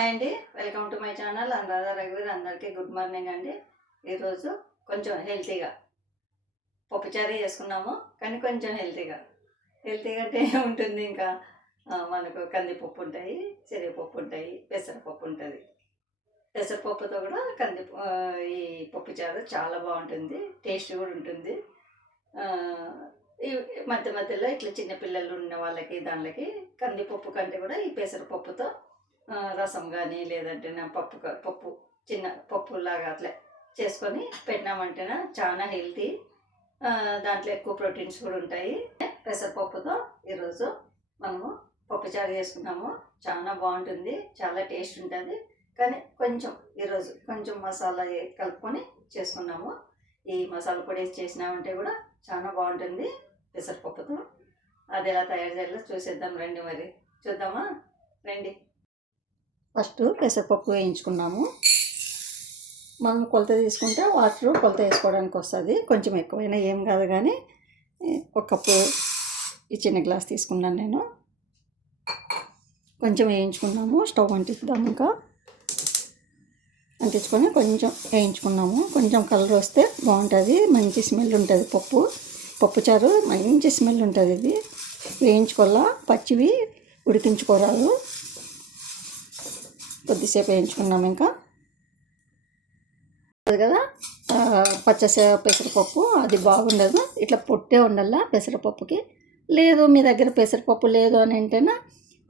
Hi అండి. Welcome to my channel. Anuradha రఘువీర్ అందరికీ good morning అండి. ఈరోజు కొంచెం హెల్తీగా పప్పుచారీ చేసుకున్నాము కానీ కొంచెం హెల్తీగా. హెల్తీగా అంటే ఉంటుంది ఇంకా? మనకు కందిపప్పు ఉంటాయి శనగపప్పు ఉంటాయి పెసరపప్పు ఉంటుంది. పెసరపప్పుతో కూడా కంది ఈ పప్పుచారు చాలా బాగుంటుంది టేస్ట్ కూడా ఉంటుంది. ఈ మధ్య మధ్యలో ఇట్లా చిన్న పిల్లలు ఉన్న వాళ్ళకి దానిలకి కందిపప్పు కంటే కూడా ఈ పెసరపప్పుతో రసం కానీ లేదంటే నా పప్పు పప్పు చిన్న పప్పులాగా అట్లా చేసుకొని పెట్టినామంటేనా చాలా హెల్తీ. దాంట్లో ఎక్కువ ప్రోటీన్స్ కూడా ఉంటాయి. పెసరపప్పుతో ఈరోజు మనము పప్పుచారు చేసుకున్నాము. చాలా బాగుంటుంది చాలా టేస్ట్ ఉంటుంది. కానీ కొంచెం ఈరోజు కొంచెం మసాలా కలుపుకొని చేసుకున్నాము. ఈ మసాలా పొడి చేసినామంటే కూడా చాలా బాగుంటుంది పెసరపప్పుతో. అది ఎలా తయారు చేయాలో చూసేద్దాం రండి మరి. చూద్దామా? రండి. ఫస్ట్ పెసరపప్పు వేయించుకున్నాము. మనం కొలత తీసుకుంటే వాటర్ కొలత వేసుకోవడానికి వస్తుంది. కొంచెం ఎక్కువైనా ఏం కాదు కానీ ఒక కప్పు ఈ చిన్న గ్లాస్ తీసుకున్నాను నేను. కొంచెం వేయించుకున్నాము. స్టవ్ అంటిద్దాము ఇంకా. అంటించుకొని కొంచెం వేయించుకున్నాము. కొంచెం కలర్ వస్తే బాగుంటుంది. మంచి స్మెల్ ఉంటుంది పప్పు. పప్పు చారు మంచి స్మెల్ ఉంటుంది ఇది. వేయించుకోవాలా? పచ్చివి ఉడికించుకోరాదు. కొద్దిసేపు వేయించుకున్నాం ఇంకా. అది కదా ఆ, పచ్చ పెసరపప్పు అది బాగుండదు. ఇట్లా పొట్టే ఉండాల పెసరపప్పుకి. లేదు మీ దగ్గర పెసరపప్పు లేదు అని అంటేనా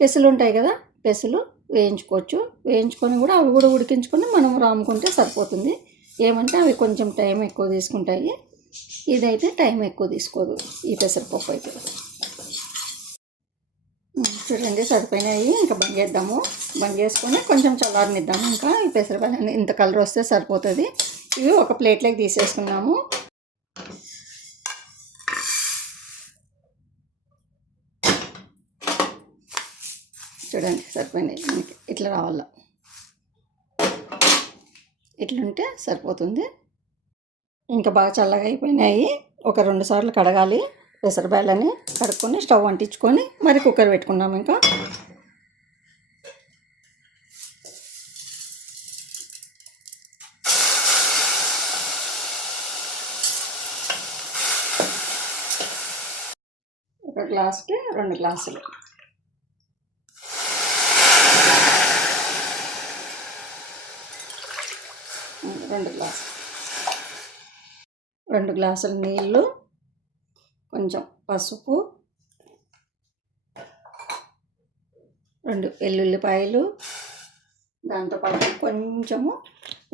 పెసలు ఉంటాయి కదా పెసలు వేయించుకోవచ్చు. వేయించుకొని కూడా అవి కూడా ఉడికించుకొని మనం రాముకుంటే సరిపోతుంది. ఏమంటే అవి కొంచెం టైం ఎక్కువ తీసుకుంటాయి. ఇదైతే టైం ఎక్కువ తీసుకోదు ఈ పెసరపప్పు అయితే. చూడండి సరిపోయినాయి. ఇంకా బంద్ చేద్దాము బంద్ చేసుకొని కొంచెం చల్లారనిద్దాము. ఇంకా ఈ పెసరపల్లి ఇంత కలర్ వస్తే సరిపోతుంది. ఇవి ఒక ప్లేట్లోకి తీసేసుకున్నాము. చూడండి సరిపోయినాయి. మనకి ఇట్లా రావాల? ఇట్లుంటే సరిపోతుంది. ఇంకా బాగా చల్లగా అయిపోయినాయి. ఒక రెండు సార్లు కడగాలి. పెసరబాయలని కడుక్కొని స్టవ్ అంటించుకొని మరి కుక్కర్ పెట్టుకున్నాము ఇంకా. ఒక గ్లాస్కి రెండు గ్లాసులు. రెండు గ్లాసులు. రెండు గ్లాసుల నీళ్ళు కొంచెం పసుపు రెండు వెల్లుల్లిపాయలు దాంతోపాటు కొంచెము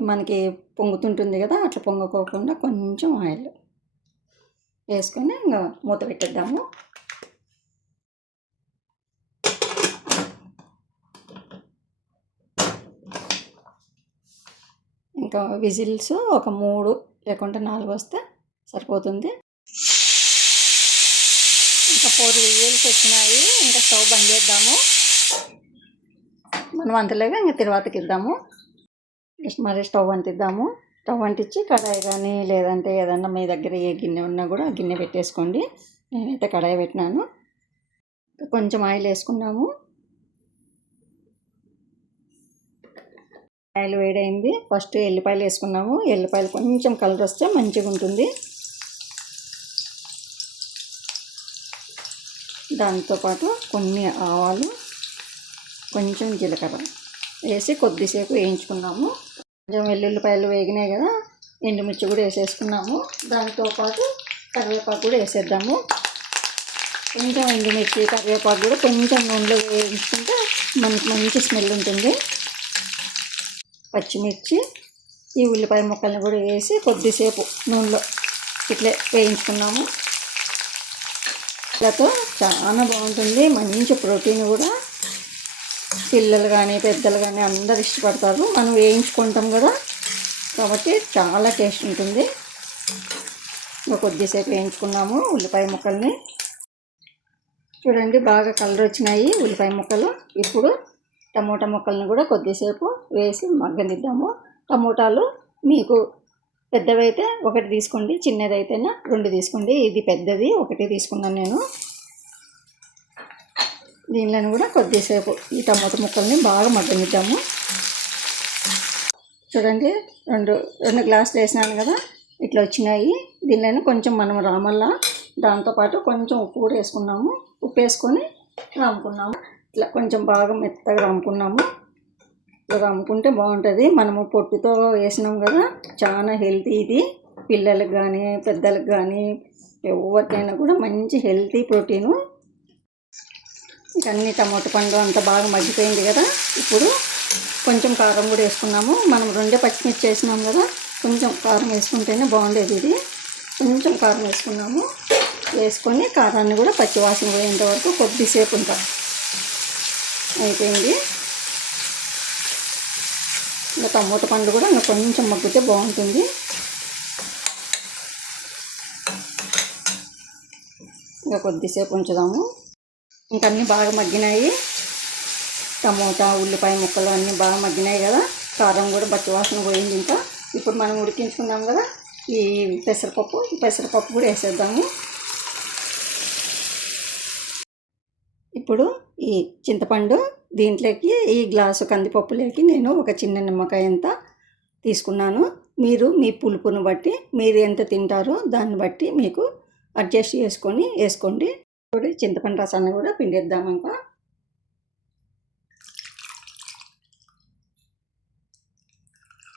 మనకి పొంగుతుంటుంది కదా అట్లా పొంగకోకుండా కొంచెం ఆయిల్ వేసుకొని ఇంకా మూత పెట్టేద్దాము. ఇంకా విజిల్స్ ఒక మూడు లేకుంటే నాలుగు వస్తే సరిపోతుంది. ఇంకా ఫోర్ విజిల్స్ వచ్చినాయి ఇంకా స్టవ్ బంద్ చేద్దాము. మనం అంతలేగా ఇంకా తర్వాతకి ఇద్దాము. నెక్స్ట్ మరి స్టవ్ అంటిద్దాము. స్టవ్ అంటించి కడాయి కానీ లేదంటే ఏదన్నా మీ దగ్గర ఏ గిన్నె ఉన్నా కూడా ఆ గిన్నె పెట్టేసుకోండి. నేనైతే కడాయి పెట్టినాను. కొంచెం ఆయిల్ వేసుకున్నాము. ఆయిల్ వేడైంది. ఫస్ట్ ఎల్లిపాయలు వేసుకున్నాము. ఎల్లిపాయలు కొంచెం కలర్ వస్తే మంచిగా ఉంటుంది దాంతోపాటు కొన్ని ఆవాలు కొంచెం జీలకర్ర వేసి కొద్దిసేపు వేయించుకున్నాము. కొంచెం వెల్లుల్లిపాయలు వేగినాయి కదా ఎండుమిర్చి కూడా వేసేసుకున్నాము. దాంతోపాటు కరివేపాకు కూడా వేసేద్దాము. కొంచెం ఎండుమిర్చి కరివేపాకు కూడా కొంచెం నూనెలో వేయించుకుంటే మనకి మంచి స్మెల్ ఉంటుంది. పచ్చిమిర్చి ఈ ఉల్లిపాయ ముక్కల్ని కూడా వేసి కొద్దిసేపు నూనెలో ఇట్లే వేయించుకున్నాము. ఇలాతో చాలా బాగుంటుంది. మంచి ప్రోటీన్ కూడా పిల్లలు కానీ పెద్దలు కానీ అందరు ఇష్టపడతారు. మనం వేయించుకుంటాం కదా. కాబట్టి చాలా టేస్ట్ ఉంటుంది. ఇంకా కొద్దిసేపు వేయించుకున్నాము ఉల్లిపాయ ముక్కల్ని. చూడండి బాగా కలర్ వచ్చినాయి ఉల్లిపాయ ముక్కలు. ఇప్పుడు టమోటా ముక్కల్ని కూడా కొద్దిసేపు వేసి మగ్గనిద్దాము. టమోటాలు మీకు పెద్దవైతే ఒకటి తీసుకోండి చిన్నదైతేనే రెండు తీసుకోండి. ఇది పెద్దది ఒకటి తీసుకున్నాను నేను. దీనిలో కూడా కొద్దిసేపు ఈ టమాటా ముక్కల్ని బాగా మగ్గనిద్దాము. చూడండి రెండు రెండు గ్లాసులు వేసినాను కదా ఇట్లా వచ్చినాయి. దీనిలో కొంచెం మనం రామల్లా దాంతోపాటు కొంచెం ఉప్పు కూడా వేసుకున్నాము. ఉప్పు వేసుకొని రాముకున్నాము. ఇట్లా కొంచెం బాగా మెత్తగా రాముకున్నాము. ఇట్లా అమ్ముకుంటే బాగుంటుంది. మనము పొట్టుతో వేసినాం కదా చాలా హెల్తీ ఇది. పిల్లలకు కానీ పెద్దలకు కానీ ఎవరికైనా కూడా మంచి హెల్తీ ప్రోటీను ఇక అన్ని టమాటో పండు అంత బాగా మగ్గిపోయింది కదా. ఇప్పుడు కొంచెం కారం కూడా వేసుకున్నాము. మనం రెండే పచ్చిమిర్చి వేసినాం కదా కొంచెం కారం వేసుకుంటేనే బాగుండేది ఇది. కొంచెం కారం వేసుకున్నాము. వేసుకొని కారాన్ని కూడా పచ్చివాసన పోయేంత వరకు కొద్దిసేపు ఉంటాం. అయిపోయింది. ఇంకా టమోటా పండు కూడా ఇంకా కొంచెం మగ్గితే బాగుంటుంది. ఇంకా కొద్దిసేపు ఉంచుదాము. ఇంకా అన్నీ బాగా మగ్గినాయి. టమోటా ఉల్లిపాయ ముక్కలు అన్నీ బాగా మగ్గినాయి కదా. కారం కూడా బట్టి వాసన పోయింది ఇంకా. ఇప్పుడు మనం ఉడికించుకున్నాం కదా ఈ పెసరపప్పు. ఈ పెసరపప్పు కూడా వేసేద్దాము. ఇప్పుడు ఈ చింతపండు దీంట్లోకి ఈ గ్లాసు కందిపప్పులోకి నేను ఒక చిన్న నిమ్మకాయ ఎంత తీసుకున్నాను. మీరు మీ పులుపును బట్టి మీరు ఎంత తింటారో దాన్ని బట్టి మీకు అడ్జస్ట్ చేసుకొని వేసుకోండి. ఇప్పుడు చింతపండు రసాన్ని కూడా పిండేద్దాం ఇంకా.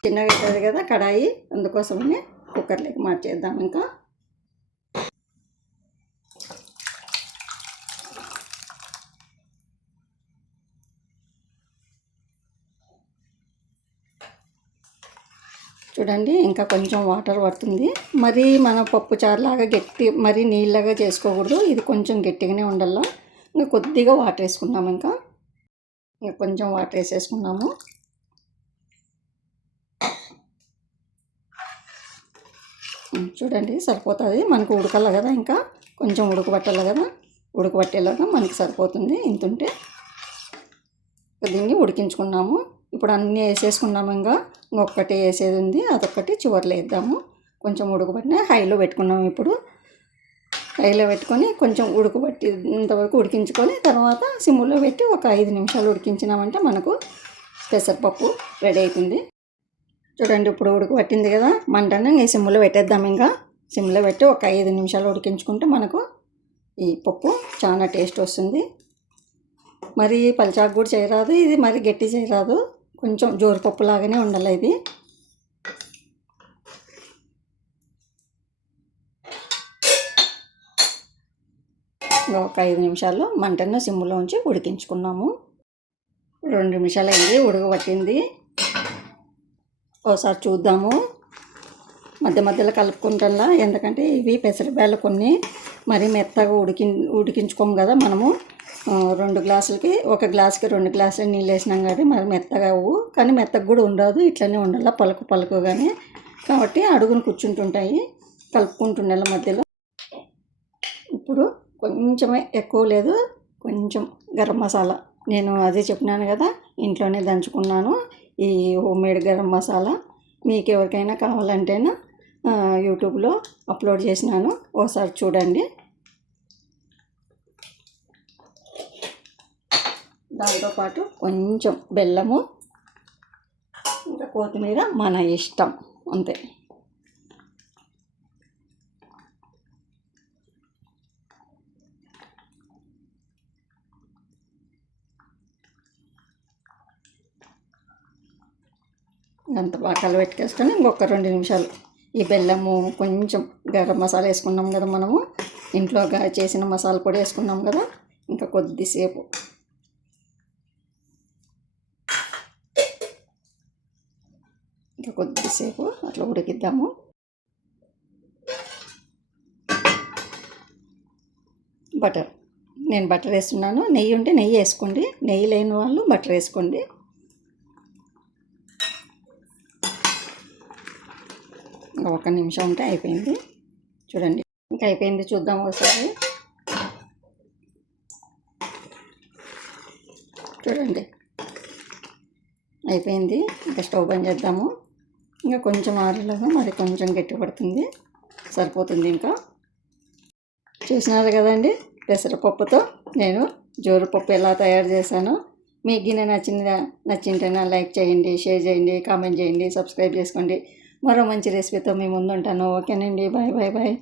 చిన్నగా అవుతుంది కదా కడాయి. అందుకోసమని కుక్కర్లోకి మార్చేద్దాం ఇంకా. చూడండి ఇంకా కొంచెం వాటర్ పడుతుంది. మరి మన పప్పు చారులాగా గట్టి మరి నీళ్ళగా చేసుకోకూడదు. ఇది కొంచెం గట్టిగానే ఉండాల? ఇంకా కొద్దిగా వాటర్ వేసుకున్నాము ఇంకా. ఇంకా కొంచెం వాటర్ వేసేసుకున్నాము. చూడండి సరిపోతుంది. మనకు ఉడకాలి కదా ఇంకా. కొంచెం ఉడకబట్టాలి కదా. ఉడకబట్టేలాగా మనకి సరిపోతుంది. ఇంతుంటే దీన్ని ఉడికించుకున్నాము. ఇప్పుడు అన్నీ వేసేసుకున్నాము ఇంకా. ఇంకొకటి వేసేది ఉంది. అదొక్కటి చివరిలో వేద్దాము. కొంచెం ఉడకబట్టిన హైలో పెట్టుకున్నాము ఇప్పుడు. హైలో పెట్టుకొని కొంచెం ఉడకబట్టి ఇంతవరకు ఉడికించుకొని తర్వాత సిమ్లో పెట్టి ఒక ఐదు నిమిషాలు ఉడికించినామంటే మనకు పెసరపప్పు రెడీ అవుతుంది. చూడండి ఇప్పుడు ఉడకబట్టింది కదా. మంటను ఈ సిమ్లో పెట్టేద్దాం ఇంకా. సిమ్లో పెట్టి ఒక ఐదు నిమిషాలు ఉడికించుకుంటే మనకు ఈ పప్పు చాలా టేస్ట్ వస్తుంది. మరి పల్చాకు కూడా చేయరాదు. ఇది మరి గట్టి చేయరాదు. కొంచెం జోరుపప్పు లాగానే ఉండాలి ఇది. ఒక ఐదు నిమిషాలు మంటను సిమ్లో ఉంచి ఉడికించుకున్నాము. రెండు నిమిషాలు అయింది ఉడకబట్టింది. ఒకసారి చూద్దాము. మధ్య మధ్యలో కలుపుకుంటా ఎందుకంటే ఇవి పెసరబేళ్ళ కొన్ని. మరి మెత్తగా ఉడికి ఉడికించుకోము కదా మనము. రెండు గ్లాసులకి ఒక గ్లాసుకి రెండు గ్లాసులు నీళ్ళు వేసినాం కాబట్టి మరి మెత్తగా అవ్వు. కానీ మెత్తగా కూడా ఉండదు ఇట్లనే ఉండాలి పలుకు పలుకుగానే. కాబట్టి అడుగును కూర్చుంటుంటాయి కలుపుకుంటుండాలి మధ్యలో. ఇప్పుడు కొంచెమే ఎక్కువ లేదు కొంచెం గరం మసాలా. నేను అదే చెప్పినాను కదా ఇంట్లోనే దంచుకున్నాను ఈ హోమ్మేడ్ గరం మసాలా. మీకు ఎవరికైనా కావాలంటేనా యూట్యూబ్లో అప్లోడ్ చేసినాను. ఓసారి చూడండి. దాంతోపాటు కొంచెం బెల్లము ఇంకా కొత్తిమీర మన ఇష్టం అంతే. అంత బాగా కలబెట్టుకేసుకొని ఇంకొక రెండు నిమిషాలు. ఈ బెల్లము కొంచెం గరం మసాలా వేసుకున్నాం కదా మనము. ఇంట్లో చేసిన మసాలా పొడి వేసుకున్నాం కదా. ఇంకా కొద్దిసేపు ఇంకా కొద్దిసేపు అట్లా ఉడికిద్దాము. బటర్. నేను బటర్ వేస్తున్నాను. నెయ్యి ఉంటే నెయ్యి వేసుకోండి. నెయ్యి లేని వాళ్ళు బటర్ వేసుకోండి. ఒక నిమిషం ఉంటే అయిపోయింది. చూడండి. ఇంకా అయిపోయింది చూద్దాం ఒకసారి. చూడండి. అయిపోయింది. ఇంకా స్టవ్ బంద్ చేద్దాము. ఇంకా కొంచెం ఆరేలాగా మరి కొంచెం గట్టి పడుతుంది. సరిపోతుంది ఇంకా. చూసినారు కదండి? పెసరపప్పుతో నేను జోరుపప్పు ఎలా తయారు చేశాను. మీకు గిన్నె నచ్చిందా? నచ్చింటేనా లైక్ చేయండి షేర్ చేయండి కామెంట్ చేయండి సబ్స్క్రైబ్ చేసుకోండి. మరో మంచి రెసిపీతో మీ ముందు ఉంటాను ఓకేనండి. Bye bye bye.